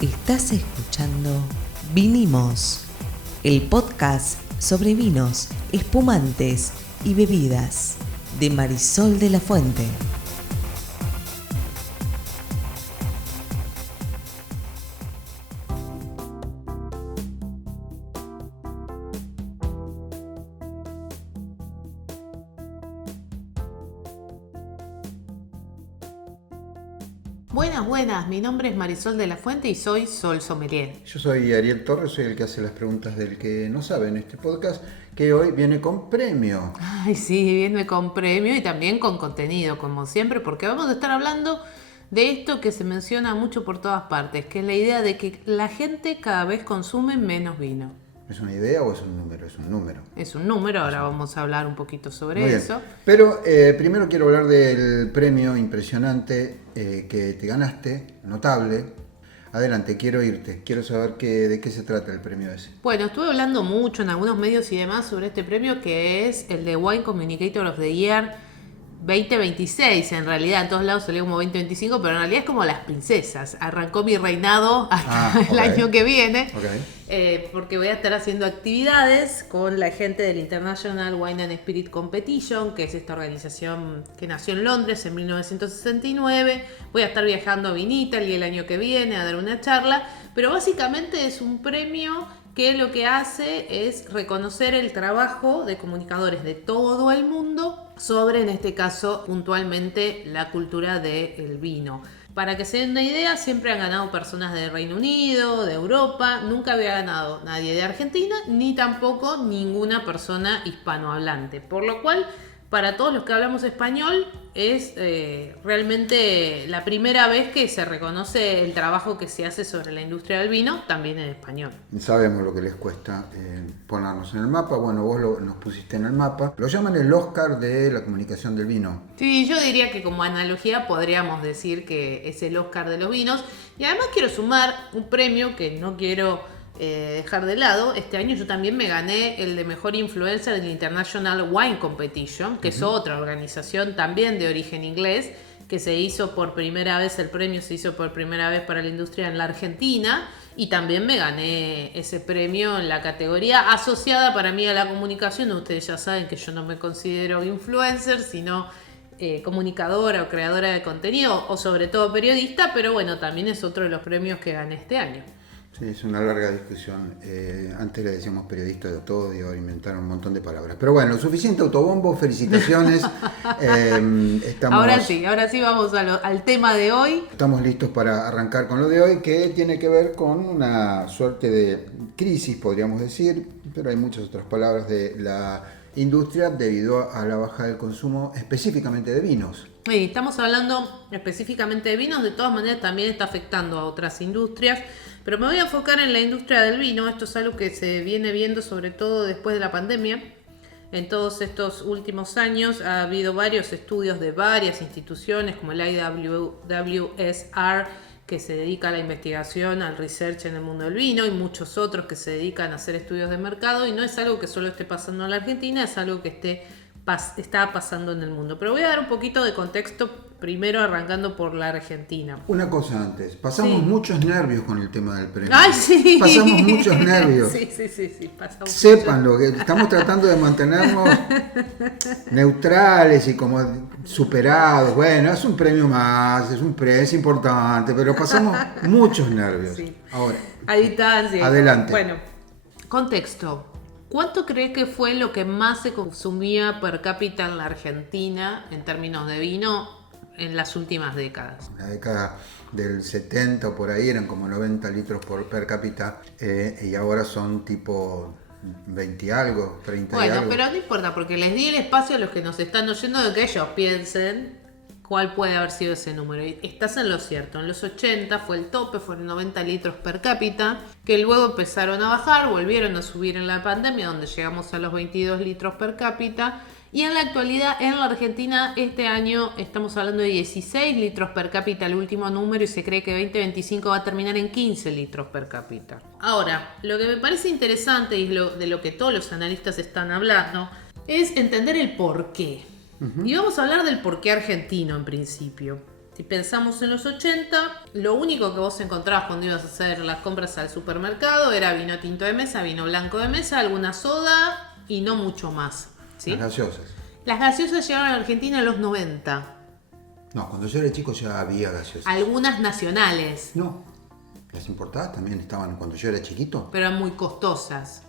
Estás escuchando Vinimos, el podcast sobre vinos, espumantes y bebidas de Marisol de la Fuente. Buenas, mi nombre es Marisol de la Fuente y soy Sol Sommelier. Yo soy Ariel Torres, soy el que hace las preguntas del que no sabe en este podcast, que hoy viene con premio. Ay, sí, viene con premio y también con contenido, como siempre, porque vamos a estar hablando de esto que se menciona mucho por todas partes, que es la idea de que la gente cada vez consume menos vino. ¿Es una idea o es un número? Es un número. Es un número, ahora vamos a hablar un poquito sobre Muy eso. bien. Pero primero quiero hablar del premio impresionante que te ganaste, notable. Adelante, quiero irte. Quiero saber de qué se trata el premio ese. Bueno, estuve hablando mucho en algunos medios y demás sobre este premio que es el de Wine Communicator of the Year 2026, en realidad en todos lados salió como 2025, pero en realidad es como las princesas. Arrancó mi reinado hasta el año que viene, porque voy a estar haciendo actividades con la gente del International Wine and Spirit Competition, que es esta organización que nació en Londres en 1969. Voy a estar viajando a Vinitaly el año que viene a dar una charla, pero básicamente es un premio que lo que hace es reconocer el trabajo de comunicadores de todo el mundo sobre, en este caso, puntualmente la cultura del vino. Para que se den una idea, siempre han ganado personas de Reino Unido, de Europa, nunca había ganado nadie de Argentina, ni tampoco ninguna persona hispanohablante, por lo cual para todos los que hablamos español es realmente la primera vez que se reconoce el trabajo que se hace sobre la industria del vino, también en español. Sabemos lo que les cuesta ponernos en el mapa. Bueno, vos nos pusiste en el mapa. Lo llaman el Oscar de la comunicación del vino. Sí, yo diría que como analogía podríamos decir que es el Oscar de los vinos. Y además quiero sumar un premio que no quiero dejar de lado. Este año yo también me gané el de mejor influencer del International Wine Competition, que es otra organización también de origen inglés, que se hizo por primera vez, el premio se hizo por primera vez para la industria en la Argentina, y también me gané ese premio en la categoría asociada para mí a la comunicación. Ustedes ya saben que yo no me considero influencer, sino comunicadora o creadora de contenido, o sobre todo periodista, pero bueno, también es otro de los premios que gané este año. Sí, es una larga discusión. Antes le decíamos periodista de todo y ahora inventaron un montón de palabras. Pero bueno, suficiente autobombo, felicitaciones. Ahora sí vamos al tema de hoy. Estamos listos para arrancar con lo de hoy, que tiene que ver con una suerte de crisis, podríamos decir, pero hay muchas otras palabras de la industria debido a la baja del consumo específicamente de vinos. Sí, estamos hablando específicamente de vinos, de todas maneras también está afectando a otras industrias, pero me voy a enfocar en la industria del vino. Esto es algo que se viene viendo sobre todo después de la pandemia. En todos estos últimos años ha habido varios estudios de varias instituciones como el IWSR, que se dedica a la investigación, al research en el mundo del vino, y muchos otros que se dedican a hacer estudios de mercado, y no es algo que solo esté pasando en la Argentina, es algo que está pasando en el mundo. Pero voy a dar un poquito de contexto, primero arrancando por la Argentina. Una cosa antes, pasamos muchos nervios con el tema del premio. ¡Ay, sí! Pasamos muchos nervios. Sí, pasamos. Sépanlo, que estamos tratando de mantenernos neutrales y como superados. Bueno, es un premio más, es importante, pero pasamos muchos nervios. Sí. Ahora, a distancia. Adelante. Bueno, contexto. ¿Cuánto cree que fue lo que más se consumía per cápita en la Argentina en términos de vino en las últimas décadas? En la década del 70 o por ahí eran como 90 litros per cápita y ahora son tipo 20 y algo, 30 y algo. Bueno, pero no importa, porque les di el espacio a los que nos están oyendo de que ellos piensen cuál puede haber sido ese número. Y estás en lo cierto. En los 80 fue el tope, fueron 90 litros per cápita, que luego empezaron a bajar, volvieron a subir en la pandemia, donde llegamos a los 22 litros per cápita. Y en la actualidad, en la Argentina, este año estamos hablando de 16 litros per cápita, el último número, y se cree que 2025 va a terminar en 15 litros per cápita. Ahora, lo que me parece interesante y de lo que todos los analistas están hablando, es entender el porqué. Y vamos a hablar del porqué argentino en principio. Si pensamos en los 80, lo único que vos encontrabas cuando ibas a hacer las compras al supermercado era vino tinto de mesa, vino blanco de mesa, alguna soda y no mucho más. ¿Sí? Las gaseosas. Las gaseosas llegaron a Argentina en los 90. No, cuando yo era chico ya había gaseosas. Algunas nacionales, No, las importadas también estaban cuando yo era chiquito. pero eran muy costosas.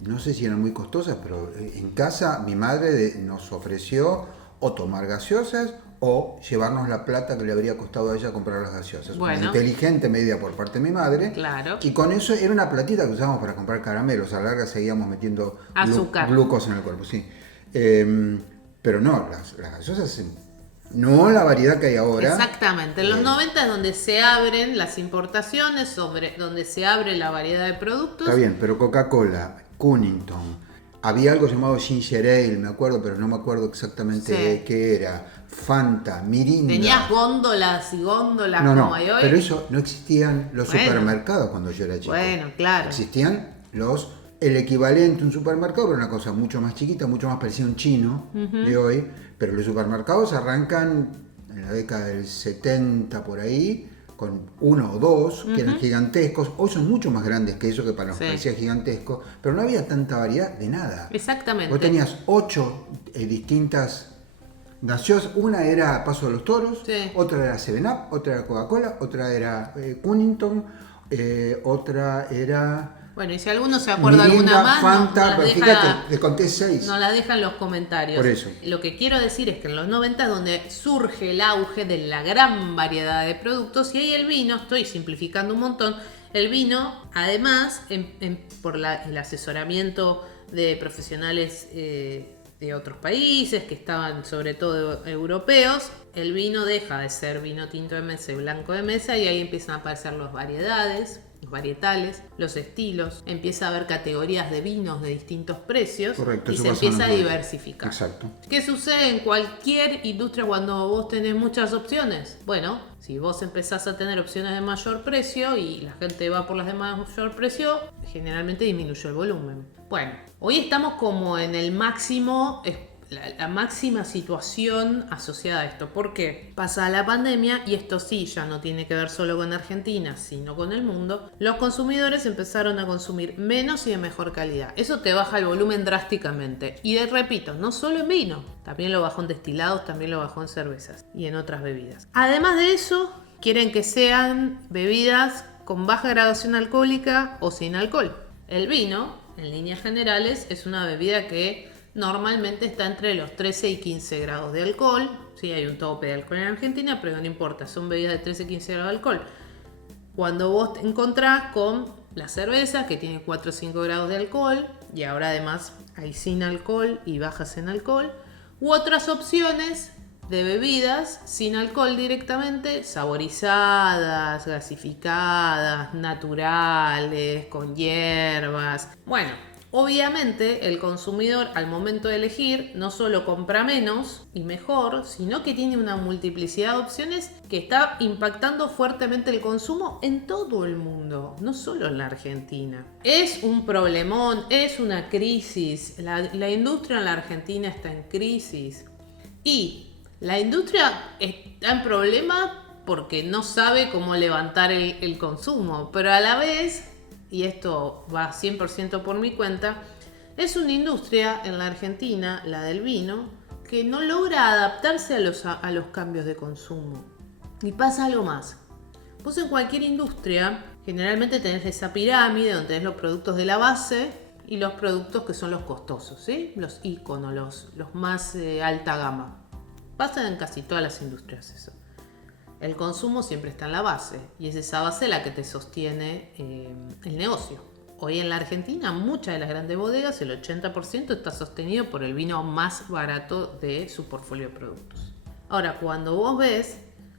No sé si eran muy costosas, pero en casa mi madre nos ofreció o tomar gaseosas o llevarnos la plata que le habría costado a ella comprar las gaseosas. Bueno. Una inteligente medida por parte de mi madre. Claro. Y con eso era una platita que usábamos para comprar caramelos. A la larga seguíamos metiendo Azúcar. glucosa en el cuerpo, sí. Pero no, las gaseosas, no la variedad que hay ahora. Exactamente. En los 90 es donde se abren las importaciones, donde se abre la variedad de productos. Está bien, pero Coca-Cola, Cunnington, había algo llamado Ginger Ale, me acuerdo, pero no me acuerdo exactamente qué era. Fanta, Mirinda. Tenías góndolas y góndolas No, como hay hoy. pero eso no existían los supermercados cuando yo era chico. Bueno, claro. Existían el equivalente a un supermercado, pero una cosa mucho más chiquita, mucho más parecida a un chino de hoy. Pero los supermercados arrancan en la década del 70 por ahí, con uno o dos, que eran gigantescos. Hoy son mucho más grandes que eso, que para nos parecía gigantesco, pero no había tanta variedad de nada. Exactamente. Vos tenías 8 distintas gaseosas. Una era Paso de los Toros, otra era 7-Up, otra era Coca-Cola, otra era Cunnington, otra era... Bueno, y si alguno se acuerda Mirinda, alguna más, Fanta, no pero fíjate, le conté 6. nos la deja en los comentarios. Por eso. Lo que quiero decir es que en los 90 es donde surge el auge de la gran variedad de productos y ahí el vino, estoy simplificando un montón, el vino, además, por el asesoramiento de profesionales de otros países que estaban sobre todo europeos, el vino deja de ser vino tinto de mesa y blanco de mesa y ahí empiezan a aparecer las variedades, los varietales, los estilos, empieza a haber categorías de vinos de distintos precios. Correcto, y eso se pasó empieza a en los diversificar. Exacto. ¿Qué sucede en cualquier industria cuando vos tenés muchas opciones? Bueno, si vos empezás a tener opciones de mayor precio y la gente va por las de mayor precio, generalmente disminuyó el volumen. Bueno, hoy estamos como en el máximo, la máxima situación asociada a esto. ¿Por qué? Pasa la pandemia y esto sí, ya no tiene que ver solo con Argentina, sino con el mundo. Los consumidores empezaron a consumir menos y de mejor calidad. Eso te baja el volumen drásticamente. Y repito, no solo en vino, también lo bajó en destilados, también lo bajó en cervezas y en otras bebidas. Además de eso, quieren que sean bebidas con baja graduación alcohólica o sin alcohol. El vino, en líneas generales, es una bebida que normalmente está entre los 13 y 15 grados de alcohol. Sí, hay un tope de alcohol en Argentina, pero no importa, son bebidas de 13 y 15 grados de alcohol. Cuando vos te encontrás con la cerveza, que tiene 4 o 5 grados de alcohol, y ahora además hay sin alcohol y bajas en alcohol, u otras opciones de bebidas sin alcohol directamente, saborizadas, gasificadas, naturales, con hierbas. Bueno, obviamente el consumidor al momento de elegir no solo compra menos y mejor, sino que tiene una multiplicidad de opciones que está impactando fuertemente el consumo en todo el mundo, no solo en la Argentina. Es un problemón, es una crisis, la industria en la Argentina está en crisis y la industria está en problema porque no sabe cómo levantar el consumo, pero a la vez, y esto va 100% por mi cuenta, es una industria en la Argentina, la del vino, que no logra adaptarse a los cambios de consumo. Y pasa algo más. Vos en cualquier industria generalmente tenés esa pirámide donde tenés los productos de la base y los productos que son los costosos, ¿sí? Los íconos, los más alta gama. Pasa en casi todas las industrias eso. El consumo siempre está en la base y es esa base la que te sostiene el negocio. Hoy en la Argentina muchas de las grandes bodegas, el 80% está sostenido por el vino más barato de su portfolio de productos. Ahora, cuando vos ves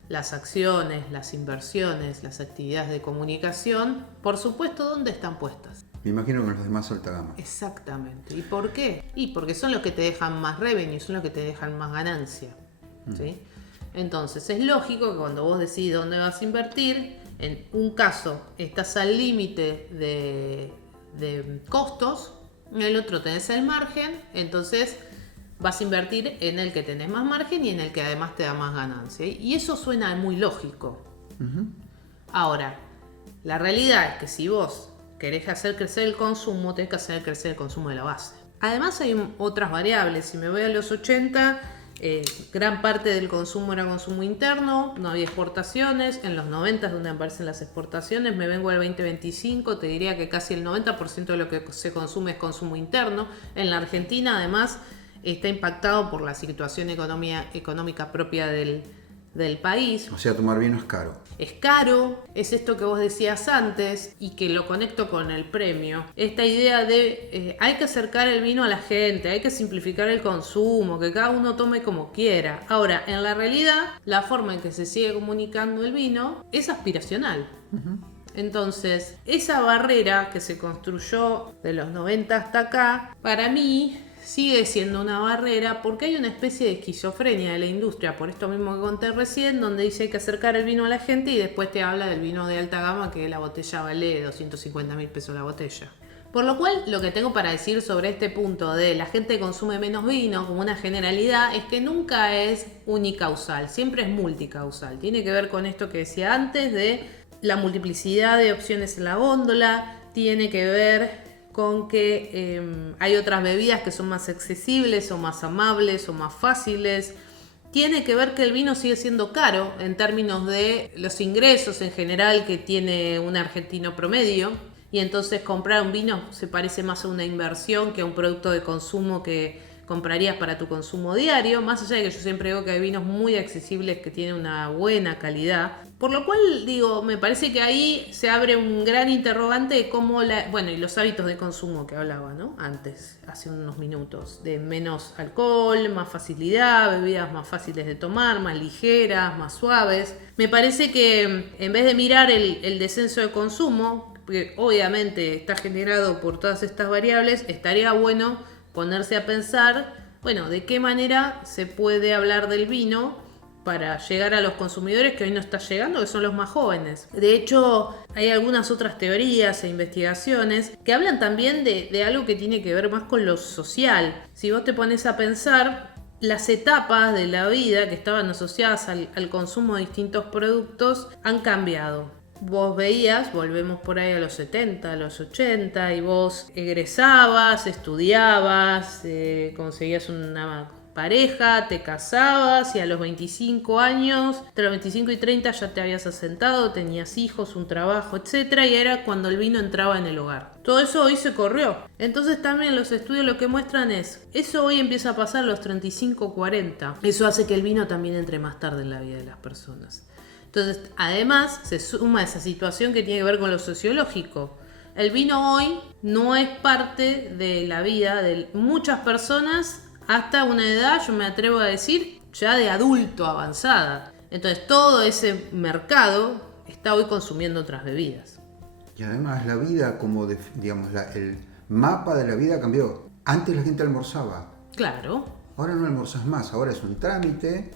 las acciones, las inversiones, las actividades de comunicación, por supuesto, ¿dónde están puestas? Me imagino que los de más alta gama. Exactamente. ¿Y por qué? Y porque son los que te dejan más revenue, son los que te dejan más ganancia. ¿Sí? Entonces es lógico que cuando vos decidís dónde vas a invertir, en un caso estás al límite de costos, en el otro tenés el margen, entonces vas a invertir en el que tenés más margen y en el que además te da más ganancia. Y eso suena muy lógico. Ahora, la realidad es que si vos querés hacer crecer el consumo, tenés que hacer crecer el consumo de la base. Además hay otras variables. Si me voy a los 80, gran parte del consumo era consumo interno, no había exportaciones. En los 90 es donde aparecen las exportaciones. Me vengo al 2025, te diría que casi el 90% de lo que se consume es consumo interno. En la Argentina, además, está impactado por la situación económica propia del país. O sea, tomar vino es caro. Es caro, es esto que vos decías antes y que lo conecto con el premio. Esta idea de hay que acercar el vino a la gente, hay que simplificar el consumo, que cada uno tome como quiera. Ahora, en la realidad, la forma en que se sigue comunicando el vino es aspiracional. Entonces, esa barrera que se construyó de los 90 hasta acá, para mí sigue siendo una barrera porque hay una especie de esquizofrenia de la industria, por esto mismo que conté recién, donde dice hay que acercar el vino a la gente y después te habla del vino de alta gama que la botella vale 250.000 pesos la botella. Por lo cual, lo que tengo para decir sobre este punto de la gente consume menos vino como una generalidad es que nunca es unicausal, siempre es multicausal. Tiene que ver con esto que decía antes de la multiplicidad de opciones en la góndola, tiene que ver con que hay otras bebidas que son más accesibles o más amables o más fáciles. Tiene que ver que el vino sigue siendo caro en términos de los ingresos en general que tiene un argentino promedio. Y entonces comprar un vino se parece más a una inversión que a un producto de consumo que comprarías para tu consumo diario. Más allá de que yo siempre digo que hay vinos muy accesibles que tienen una buena calidad. Por lo cual, digo, me parece que ahí se abre un gran interrogante de cómo y los hábitos de consumo que hablaba, ¿no? Antes, hace unos minutos, de menos alcohol, más facilidad, bebidas más fáciles de tomar, más ligeras, más suaves. Me parece que en vez de mirar el descenso de consumo, que obviamente está generado por todas estas variables, estaría bueno ponerse a pensar, de qué manera se puede hablar del vino para llegar a los consumidores que hoy no está llegando, que son los más jóvenes. De hecho, hay algunas otras teorías e investigaciones que hablan también de algo que tiene que ver más con lo social. Si vos te pones a pensar, las etapas de la vida que estaban asociadas al consumo de distintos productos han cambiado. Vos veías, volvemos por ahí a los 70, a los 80, y vos egresabas, estudiabas, conseguías una pareja, te casabas y a los 25 años, entre los 25 y 30 ya te habías asentado, tenías hijos, un trabajo, etcétera, y era cuando el vino entraba en el hogar. Todo eso hoy se corrió. Entonces también los estudios lo que muestran es, eso hoy empieza a pasar a los 35, 40. Eso hace que el vino también entre más tarde en la vida de las personas. Entonces, además, se suma esa situación que tiene que ver con lo sociológico. El vino hoy no es parte de la vida de muchas personas hasta una edad, yo me atrevo a decir, ya de adulto avanzada. Entonces todo ese mercado está hoy consumiendo otras bebidas. Y además la vida, como el mapa de la vida cambió. Antes la gente almorzaba. Claro. Ahora no almorzas más, ahora es un trámite.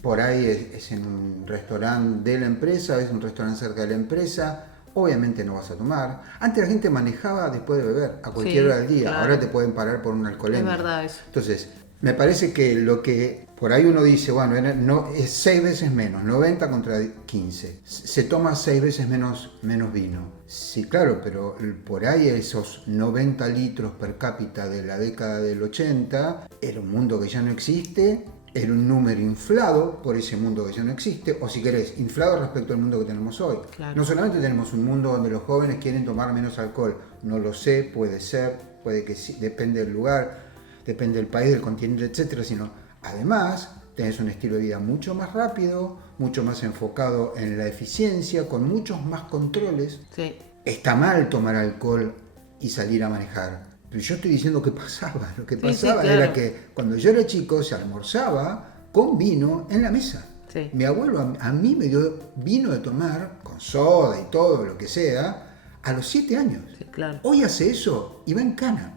Por ahí es en un restaurante de la empresa, es un restaurante cerca de la empresa. Obviamente no vas a tomar. Antes la gente manejaba después de beber, a cualquier hora del día. Claro. Ahora te pueden parar por una alcoholemia. Es verdad eso. Entonces, me parece que lo que por ahí uno dice, no, es 6 veces menos, 90 contra 15. Se toma 6 veces menos vino. Sí, claro, pero por ahí esos 90 litros per cápita de la década del 80, era un mundo que ya no existe. Era un número inflado por ese mundo que ya no existe, o si querés, inflado respecto al mundo que tenemos hoy. Claro. No solamente tenemos un mundo donde los jóvenes quieren tomar menos alcohol, no lo sé, puede ser, puede que sí, depende del lugar, depende del país, del continente, etcétera, sino además tenés un estilo de vida mucho más rápido, mucho más enfocado en la eficiencia, con muchos más controles. Sí. Está mal tomar alcohol y salir a manejar. Pero yo estoy diciendo que pasaba. Lo que pasaba claro. era que cuando yo era chico se almorzaba con vino en la mesa. Sí. Mi abuelo a mí me dio vino de tomar, con soda y todo lo que sea, a los 7 años. Sí, claro. Hoy hace eso y va en cana,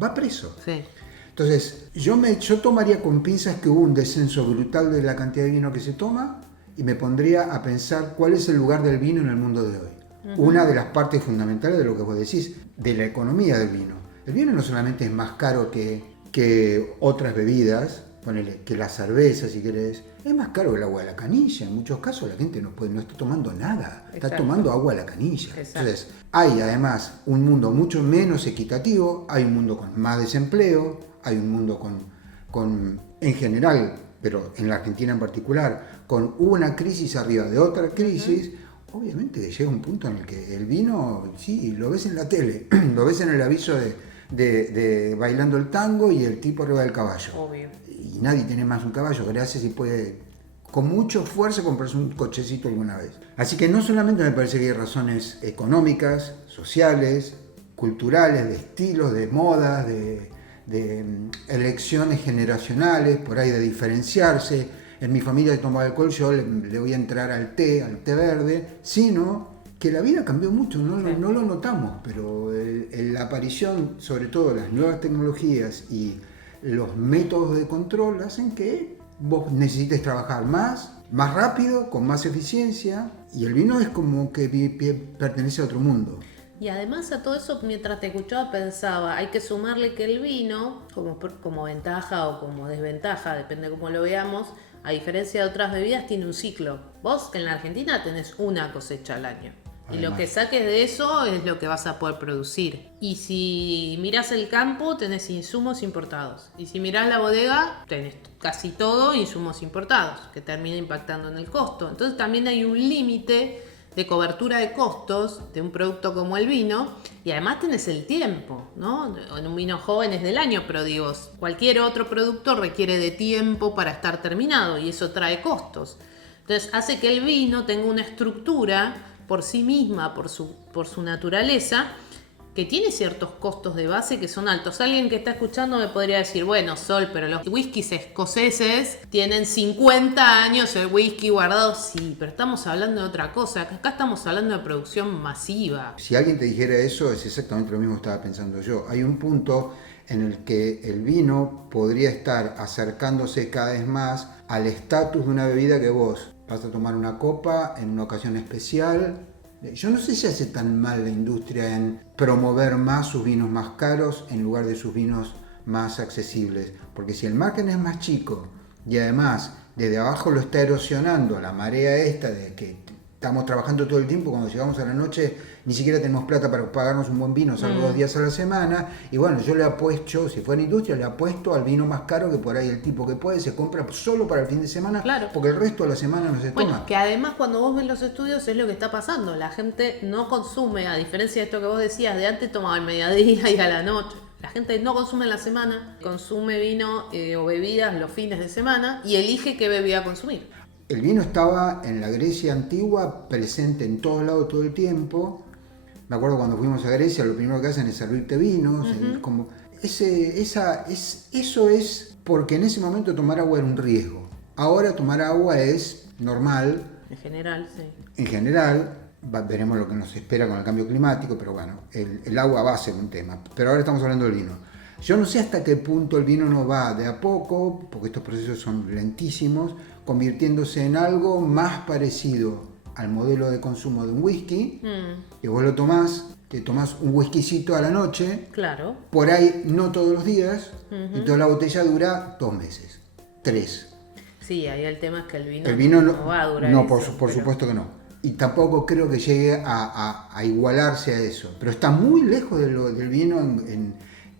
va preso. Sí. Entonces, yo tomaría con pinzas que hubo un descenso brutal de la cantidad de vino que se toma y me pondría a pensar cuál es el lugar del vino en el mundo de hoy. Uh-huh. Una de las partes fundamentales de lo que vos decís, de la economía del vino. El vino no solamente es más caro que que otras bebidas, ponele, que la cerveza, si querés, es más caro que el agua de la canilla. En muchos casos la gente no está tomando nada, está Exacto. tomando agua de la canilla. Exacto. Entonces, hay además un mundo mucho menos equitativo, hay un mundo con más desempleo, hay un mundo con en general, pero en la Argentina en particular, con una crisis arriba de otra crisis. Obviamente que llega un punto en el que el vino, sí, lo ves en la tele, lo ves en el aviso de bailando el tango y el tipo arriba del caballo. Obvio. Y nadie tiene más un caballo, gracias y puede con mucho esfuerzo comprarse un cochecito alguna vez. Así que no solamente me parece que hay razones económicas, sociales, culturales, de estilos, de modas, de elecciones generacionales, por ahí de diferenciarse. En mi familia que tomaba alcohol, yo le voy a entrar al té verde, sino que la vida cambió mucho, no lo notamos, pero la aparición, sobre todo las nuevas tecnologías y los métodos de control hacen que vos necesites trabajar más rápido, con más eficiencia, y el vino es como que pertenece a otro mundo. Y además a todo eso, mientras te escuchaba pensaba, hay que sumarle que el vino, como ventaja o como desventaja, depende de cómo lo veamos, a diferencia de otras bebidas, tiene un ciclo. Vos en la Argentina tenés una cosecha al año. Y Además, lo que saques de eso es lo que vas a poder producir. Y si mirás el campo, tenés insumos importados. Y si mirás la bodega, tenés casi todo insumos importados, que termina impactando en el costo. Entonces también hay un límite de cobertura de costos de un producto como el vino, y además tenés el tiempo, ¿no? En un vino joven es del año, pero digo, cualquier otro producto requiere de tiempo para estar terminado y eso trae costos. Entonces hace que el vino tenga una estructura por sí misma, por su naturaleza, que tiene ciertos costos de base que son altos. Alguien que está escuchando me podría decir, bueno, Sol, pero los whiskies escoceses tienen 50 años el whisky guardado. Sí, pero estamos hablando de otra cosa. Acá estamos hablando de producción masiva. Si alguien te dijera eso, es exactamente lo mismo que estaba pensando yo. Hay un punto en el que el vino podría estar acercándose cada vez más al estatus de una bebida que vos vas a tomar una copa en una ocasión especial. Yo no sé si hace tan mal la industria en promover más sus vinos más caros en lugar de sus vinos más accesibles. Porque si el margen es más chico y además desde abajo lo está erosionando la marea esta de que estamos trabajando todo el tiempo, cuando llegamos a la noche ni siquiera tenemos plata para pagarnos un buen vino, salvo 2 días a la semana, y bueno, yo le apuesto, si fuera industria, le apuesto al vino más caro, que por ahí el tipo que puede se compra solo para el fin de semana, claro, porque el resto de la semana no se toma. Bueno, que además cuando vos ves los estudios es lo que está pasando, la gente no consume, a diferencia de esto que vos decías, de antes tomaba al mediodía y a la noche. La gente no consume en la semana, consume vino o bebidas los fines de semana y elige qué bebida consumir. El vino estaba en la Grecia antigua, presente en todos lados todo el tiempo. Me acuerdo cuando fuimos a Grecia, lo primero que hacen es servirte vinos. Eso es porque en ese momento tomar agua era un riesgo. Ahora tomar agua es normal. En general, sí. En general, veremos lo que nos espera con el cambio climático, pero bueno, el agua va a ser un tema. Pero ahora estamos hablando del vino. Yo no sé hasta qué punto el vino no va de a poco, porque estos procesos son lentísimos, convirtiéndose en algo más parecido al modelo de consumo de un whisky, que vos lo tomás, te tomás un whiskycito a la noche, Claro. por ahí no todos los días, y toda la botella dura 2 meses, 3. Sí, ahí el tema es que el vino no va a durar no, eso, por supuesto que no. Y tampoco creo que llegue a igualarse a eso, pero está muy lejos del vino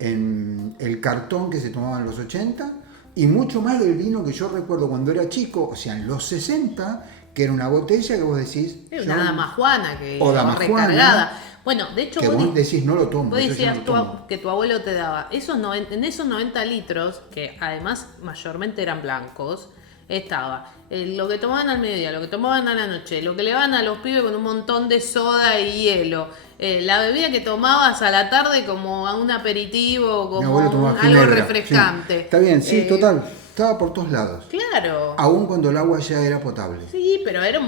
en el cartón que se tomaba en los 80, y mucho más del vino que yo recuerdo cuando era chico, o sea, en los 60, que era una botella que vos decís... Es una damajuana que o damajuana, recargada. Bueno, de hecho que vos decís no lo tomo. Vos decías no lo tomo. que tu abuelo te daba. En esos 90 litros, que además mayormente eran blancos, estaba lo que tomaban al mediodía, lo que tomaban a la noche, lo que le van a los pibes con un montón de soda y hielo, la bebida que tomabas a la tarde como a un aperitivo, como algo refrescante. Sí. Está bien, sí, total. Estaba por todos lados. Claro. Aún cuando el agua ya era potable. Sí, pero era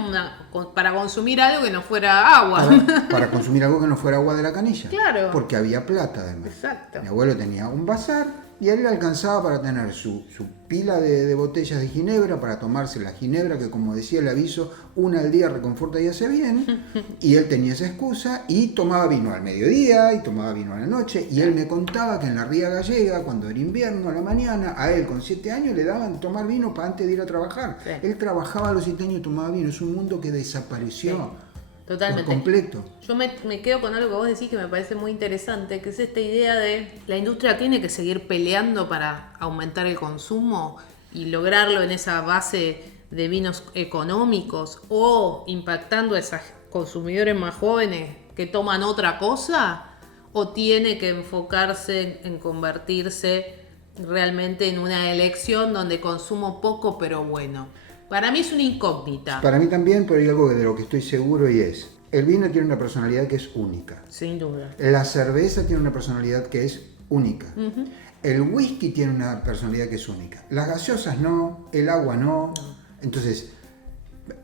para consumir algo que no fuera agua. Para consumir algo que no fuera agua de la canilla. Claro. Porque había plata además. Exacto. Mi abuelo tenía un bazar Y a él le alcanzaba para tener su pila de botellas de ginebra, para tomarse la ginebra, que como decía el aviso, una al día reconforta y hace bien. Y él tenía esa excusa y tomaba vino al mediodía y tomaba vino a la noche. Y él me contaba que en la Ría Gallega, cuando era invierno a la mañana, a él con 7 años le daban tomar vino para antes de ir a trabajar. Sí. Él trabajaba a los 7 años y tomaba vino. Es un mundo que desapareció. Sí. Totalmente. Por completo. Yo me quedo con algo que vos decís que me parece muy interesante, que es esta idea de la industria tiene que seguir peleando para aumentar el consumo y lograrlo en esa base de vinos económicos o impactando a esos consumidores más jóvenes que toman otra cosa, o tiene que enfocarse en convertirse realmente en una elección donde consumo poco pero bueno. Para mí es una incógnita. Para mí también, pero hay algo de lo que estoy seguro y es, el vino tiene una personalidad que es única. Sin duda. La cerveza tiene una personalidad que es única. Uh-huh. El whisky tiene una personalidad que es única. Las gaseosas no, el agua no. Entonces,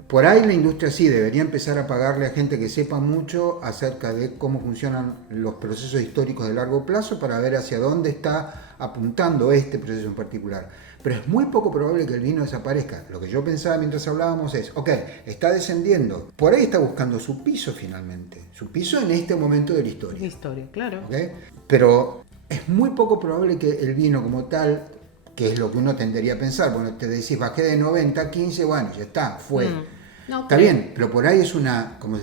por ahí la industria sí debería empezar a pagarle a gente que sepa mucho acerca de cómo funcionan los procesos históricos de largo plazo para ver hacia dónde está apuntando este proceso en particular. Pero es muy poco probable que el vino desaparezca. Lo que yo pensaba mientras hablábamos es, ok, está descendiendo. Por ahí está buscando su piso finalmente. Su piso en este momento de la historia. La historia, claro. ¿Okay? Pero es muy poco probable que el vino como tal, que es lo que uno tendería a pensar, bueno, te decís, bajé de 90 a 15, bueno, ya está, fue. No, Está bien, pero por ahí es una, como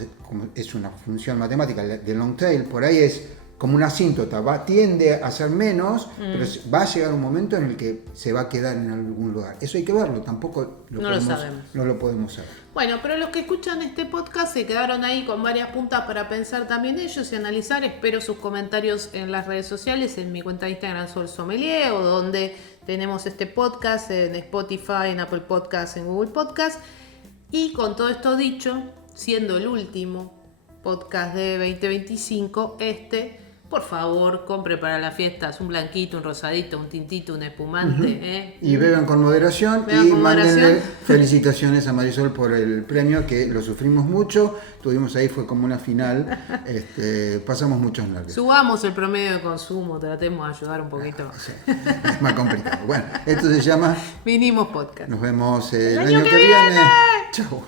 es una función matemática de long tail, por ahí es como una asíntota, tiende a ser menos, pero va a llegar un momento en el que se va a quedar en algún lugar. Eso hay que verlo, tampoco no lo sabemos. No lo podemos saber. Bueno, pero los que escuchan este podcast se quedaron ahí con varias puntas para pensar también ellos y analizar. Espero sus comentarios en las redes sociales, en mi cuenta de Instagram Sol Sommelier, o donde tenemos este podcast, en Spotify, en Apple Podcast, en Google Podcast. Y con todo esto dicho, siendo el último podcast de 2025, por favor, compre para las fiestas un blanquito, un rosadito, un tintito, un espumante. Y beban con moderación Beban y con mándenle moderación. felicitaciones a Marisol por el premio, que lo sufrimos mucho. Tuvimos ahí, fue como una final. Pasamos muchos nervios. Subamos el promedio de consumo, tratemos de ayudar un poquito. Sí, es más complicado. Bueno, esto se llama Vinimos podcast. Nos vemos el año año que que viene. viene. Chau.